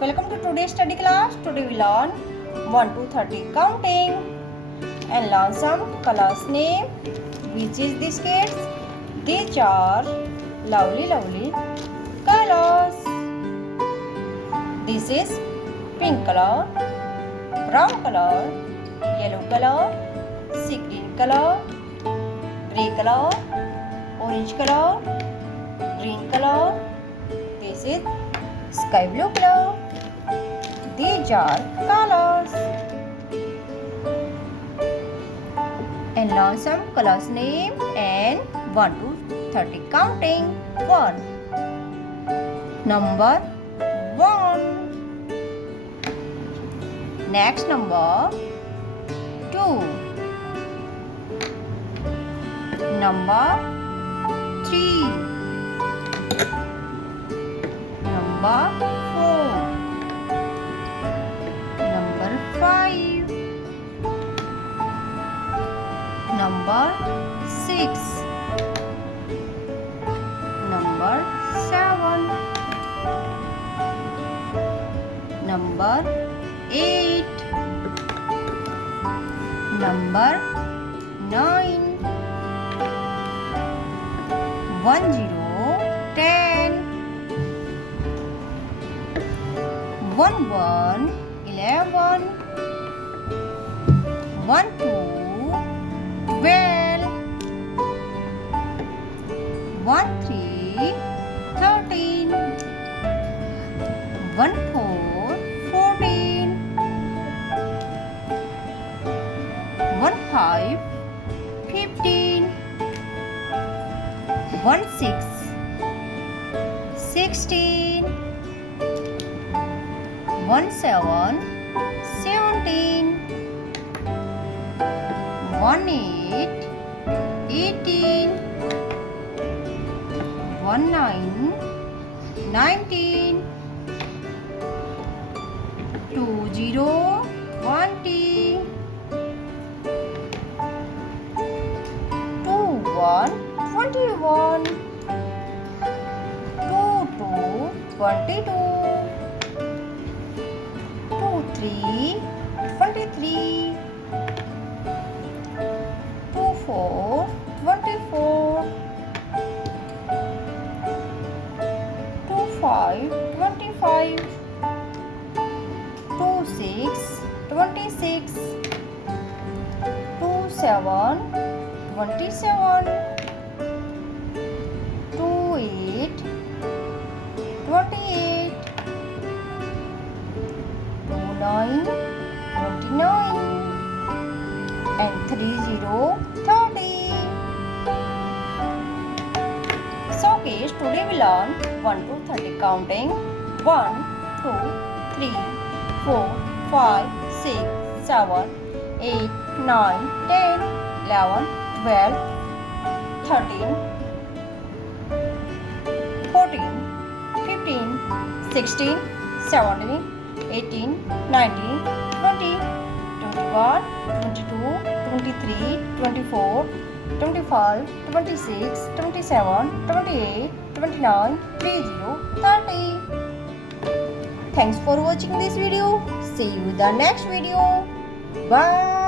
Welcome to today's study class. Today we learn 1 to 30 counting and learn some colors name. Which is these kids? These are lovely colors. This is pink color, brown color, yellow color, sea green color, grey color, orange color, green color. This is sky blue color. These are colors. And learn some colors name and 1 to 30 counting. 1. Number 1. Next number 2. Number 3. Number 4. Number 5. Number 6. Number 7. Number 8. Number 9. 1 0 10. 1 1 11. 1 2 12. 1 3 13. 1 4 14. 1 5 15. 1 6 16. 1 7 17. 1 8 18. 1 9 19. 2 0 20. 2 1 21. 2 2 22. 2 3 23. 2 4 24. 2 5 25. 2 6 26. 2 7 27. 2 8 28. 2 9 29. And 3 0 30. So kids, today we learn 1 to 30 counting. 1 2 3 4 5 6 7 8 9 10 11 12 13 14 15 16 17 18 19 20 21 22 23 24 25 26 27 28 29 30 30. Thanks for watching this video. See you in the next video. Bye.